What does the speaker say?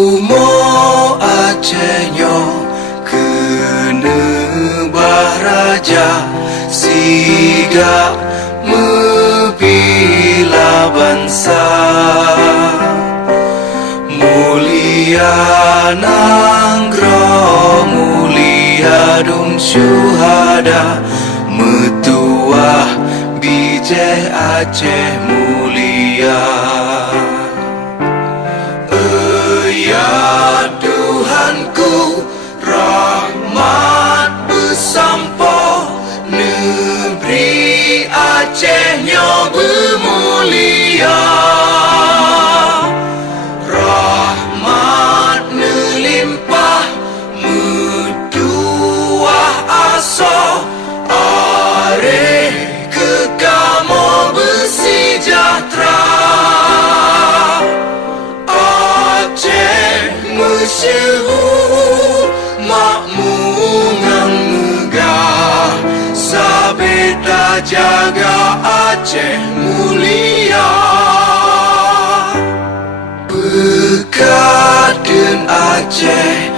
Umo Acehnya kena bahraja siga mebila bangsa mulia nanggro mulia dum syuhada metuah bijeh Aceh mulia. Ya Tuhanku, rahmat bersampo negeri Acehnya bermulia. Rahmat melimpah metuah aso are kekamo bersejahtera. Masyhur makmur ngan megah sabeta jaga Aceh mulia. Bekaden Aceh